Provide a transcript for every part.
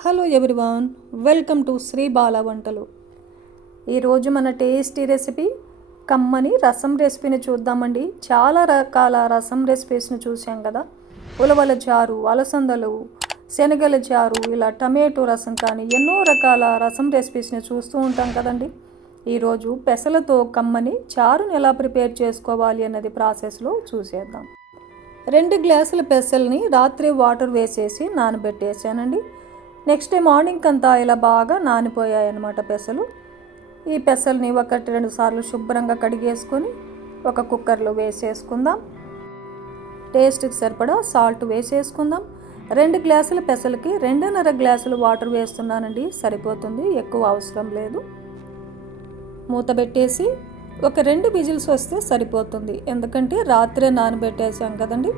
Hello everyone welcome to Sri Bala వంటలు ఈరోజు మన టేస్టీ రెసిపీ కమ్మని రసం రెసిపీని చూద్దామండి. చాలా రకాల రసం రెసిపీస్ని చూసాం కదా. ఉలవల చారు అలసందలు శనగల చారు ఇలా టమాటో రసం కానీ ఎన్నో రకాల రసం రెసిపీస్ని చూస్తూ ఉంటాం కదండి. ఈరోజు పెసలతో కమ్మని చారుని ఎలా ప్రిపేర్ చేసుకోవాలి అన్నది ప్రాసెస్లో చూసేద్దాం. రెండు గ్లాసుల పెసల్ని రాత్రి వాటర్ వేసేసి నానబెట్టేసానండి. నెక్స్ట్ డే మార్నింగ్ అంతా ఇలా బాగా నానిపోయాయి అన్నమాట పెసలు. ఈ పెసల్ని ఒకటి రెండు సార్లు శుభ్రంగా కడిగేసుకొని ఒక కుక్కర్లో వేసేసుకుందాం. టేస్ట్కి సరిపడా సాల్ట్ వేసేసుకుందాం. రెండు గ్లాసుల పెసలకి రెండున్నర గ్లాసులు వాటర్ వేస్తున్నానండి సరిపోతుంది ఎక్కువ అవసరం లేదు. మూత పెట్టేసి ఒక రెండు విజిల్స్ వస్తే సరిపోతుంది ఎందుకంటే రాత్రే నానబెట్టేసాం కదండి.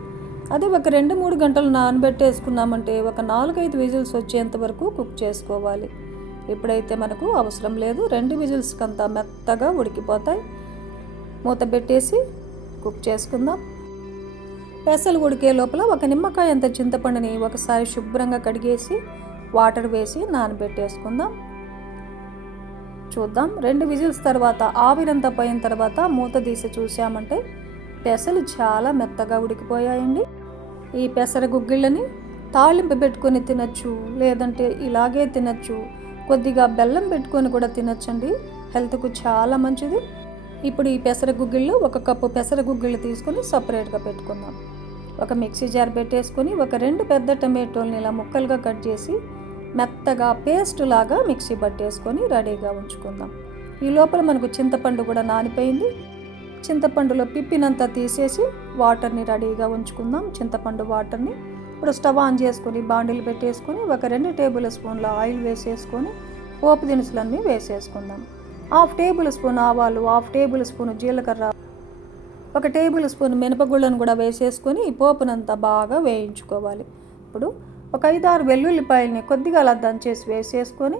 అదే ఒక రెండు మూడు గంటలు నానబెట్టేసుకున్నామంటే ఒక నాలుగైదు విజిల్స్ వచ్చేంత వరకు కుక్ చేసుకోవాలి. ఇప్పుడైతే మనకు అవసరం లేదు రెండు విజిల్స్కి అంత మెత్తగా ఉడికిపోతాయి. మూత పెట్టేసి కుక్ చేసుకుందాం. పెసలు ఉడికే లోపల ఒక నిమ్మకాయ అంత చింతపండుని ఒకసారి శుభ్రంగా కడిగేసి వాటర్ వేసి నానబెట్టేసుకుందాం. చూద్దాం. రెండు విజిల్స్ తర్వాత ఆవిరంతా పోయిన తర్వాత మూత తీసి చూసామంటే పెసలు చాలా మెత్తగా ఉడికిపోయాయండి. ఈ పెసర గుగ్గిళ్ళని తాళింపు పెట్టుకొని తినచ్చు లేదంటే ఇలాగే తినచ్చు. కొద్దిగా బెల్లం పెట్టుకొని కూడా తినచ్చండి. హెల్త్కు చాలా మంచిది. ఇప్పుడు ఈ పెసర గుగ్గిళ్ళు ఒక కప్పు పెసర గుగ్గిళ్ళు తీసుకొని సపరేట్గా పెట్టుకుందాం. ఒక మిక్సీ జార్ పెట్టేసుకొని ఒక రెండు పెద్ద టమాటోల్ని ఇలా ముక్కలుగా కట్ చేసి మెత్తగా పేస్ట్ లాగా మిక్సీ పట్టేసుకొని రెడీగా ఉంచుకుందాం. ఈ లోపల మనకు చింతపండు కూడా నానిపోయింది. చింతపండులో పిప్పినంతా తీసేసి వాటర్ని రెడీగా ఉంచుకుందాం. చింతపండు వాటర్ని ఇప్పుడు స్టవ్ ఆన్ చేసుకొని బాండీలు పెట్టేసుకొని ఒక రెండు టేబుల్ స్పూన్ల ఆయిల్ వేసేసుకొని పోపు దినుసులన్నీ వేసేసుకుందాం. హాఫ్ టేబుల్ స్పూన్ ఆవాలు హాఫ్ టేబుల్ స్పూన్ జీలకర్ర ఒక టేబుల్ స్పూన్ మినపగుళ్ళను కూడా వేసేసుకొని ఈ పోపునంతా బాగా వేయించుకోవాలి. ఇప్పుడు ఒక ఐదారు వెల్లుల్లిపాయలని కొద్దిగా అలా దంచేసి వేసేసుకొని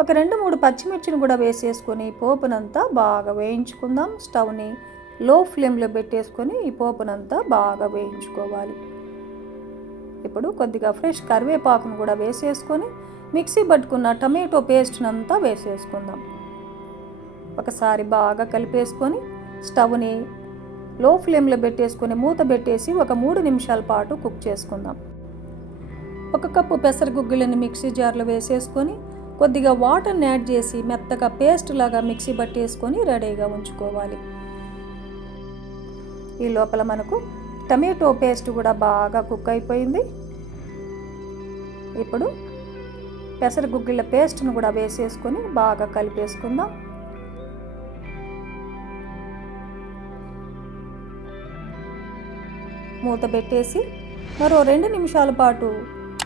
ఒక రెండు మూడు పచ్చిమిర్చిని కూడా వేసేసుకొని పోపునంతా బాగా వేయించుకుందాం. స్టవ్ని లో ఫ్లేమ్లో పెట్టేసుకొని ఈ పోపునంతా బాగా వేయించుకోవాలి. ఇప్పుడు కొద్దిగా ఫ్రెష్ కరివేపాకును కూడా వేసేసుకొని మిక్సీ పట్టుకున్న టమాటో పేస్ట్నంతా వేసేసుకుందాం. ఒకసారి బాగా కలిపేసుకొని స్టవ్ని లో ఫ్లేమ్లో పెట్టేసుకొని మూత పెట్టేసి ఒక మూడు నిమిషాల పాటు కుక్ చేసుకుందాం. ఒక కప్పు పెసరగుగ్గిళ్ళని మిక్సీ జార్లో వేసేసుకొని కొద్దిగా వాటర్ని యాడ్ చేసి మెత్తగా పేస్ట్ లాగా మిక్సీ పట్టేసుకొని రెడీగా ఉంచుకోవాలి. ఈ లోపల మనకు టమాటో పేస్ట్ కూడా బాగా కుక్ అయిపోయింది. ఇప్పుడు పెసర గుగ్గిళ్ళ పేస్ట్ను కూడా వేసేసుకొని బాగా కలిపేసుకుందాం. మూత పెట్టేసి మరో రెండు నిమిషాల పాటు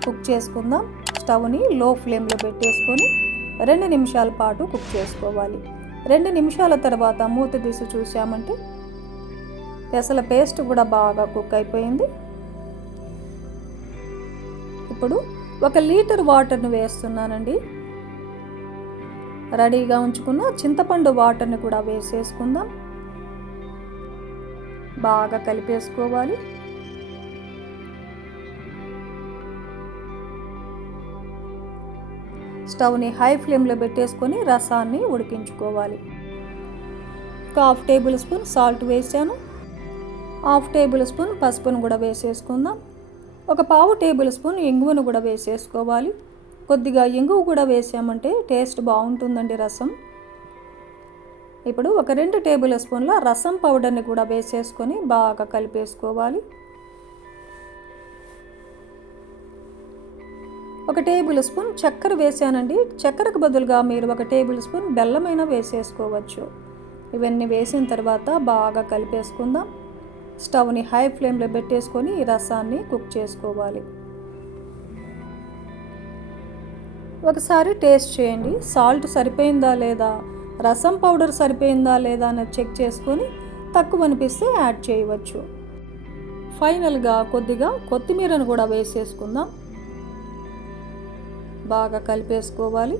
కుక్ చేసుకుందాం. స్టవ్ని లో ఫ్లేమ్లో పెట్టేసుకొని రెండు నిమిషాల పాటు కుక్ చేసుకోవాలి. రెండు నిమిషాల తర్వాత మూత తీసి చూసామంటే పెసల పేస్ట్ కూడా బాగా కుక్ అయిపోయింది. ఇప్పుడు ఒక లీటర్ వాటర్ని వేస్తున్నానండి. రెడీగా ఉంచుకున్న చింతపండు వాటర్ని కూడా వేసేసుకుందాం. బాగా కలిపేసుకోవాలి. స్టవ్ని హై ఫ్లేమ్లో పెట్టేసుకొని రసాన్ని ఉడికించుకోవాలి. ఒక హాఫ్ టేబుల్ స్పూన్ సాల్ట్ వేసాను. హాఫ్ టేబుల్ స్పూన్ పసుపును కూడా వేసేసుకుందాం. ఒక పావు టేబుల్ స్పూన్ ఇంగువను కూడా వేసేసుకోవాలి. కొద్దిగా ఇంగువ కూడా వేసామంటే టేస్ట్ బాగుంటుందండి రసం. ఇప్పుడు ఒక రెండు టేబుల్ స్పూన్ల రసం పౌడర్ని కూడా వేసేసుకొని బాగా కలిపేసుకోవాలి. ఒక టేబుల్ స్పూన్ చక్కెర వేసానండి. చక్కెరకు బదులుగా మీరు ఒక టేబుల్ స్పూన్ బెల్లమైనా వేసేసుకోవచ్చు. ఇవన్నీ వేసిన తర్వాత బాగా కలిపేసుకుందాం. స్టవ్ని హై ఫ్లేమ్లో పెట్టేసుకొని ఈ రసాన్ని కుక్ చేసుకోవాలి. ఒకసారి టేస్ట్ చేయండి. సాల్ట్ సరిపోయిందా లేదా? రసం పౌడర్ సరిపోయిందా లేదా అనేది చెక్ చేసుకొని తక్కువ అనిపిస్తే యాడ్ చేయవచ్చు. ఫైనల్గా కొద్దిగా కొత్తిమీరను కూడా వేసేసుకుందాం. బాగా కలిపేసుకోవాలి.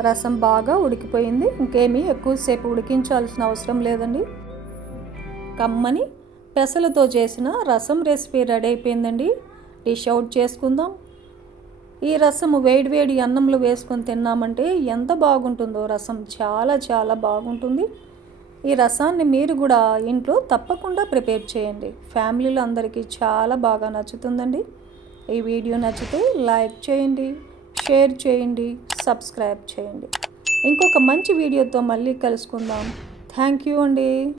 రసం బాగా ఉడికిపోయింది. ఇంకేమీ ఎక్కువసేపు ఉడికించాల్సిన అవసరం లేదండి. కమ్మని పెసలతో చేసిన రసం రెసిపీ రెడీ అయిపోయిందండి. డిష్ అవుట్ చేసుకుందాం. ఈ రసము వేడి వేడి అన్నంలో వేసుకొని తిన్నామంటే ఎంత బాగుంటుందో రసం చాలా చాలా బాగుంటుంది. ఈ రసాన్ని మీరు కూడా ఇంట్లో తప్పకుండా ప్రిపేర్ చేయండి. ఫ్యామిలీలో అందరికీ చాలా బాగా నచ్చుతుందండి. ఈ వీడియో నచ్చితే లైక్ చేయండి షేర్ చేయండి సబ్స్క్రైబ్ చేయండి. ఇంకొక మంచి వీడియోతో మళ్ళీ కలుసుకుందాం. థ్యాంక్ యూ అండి.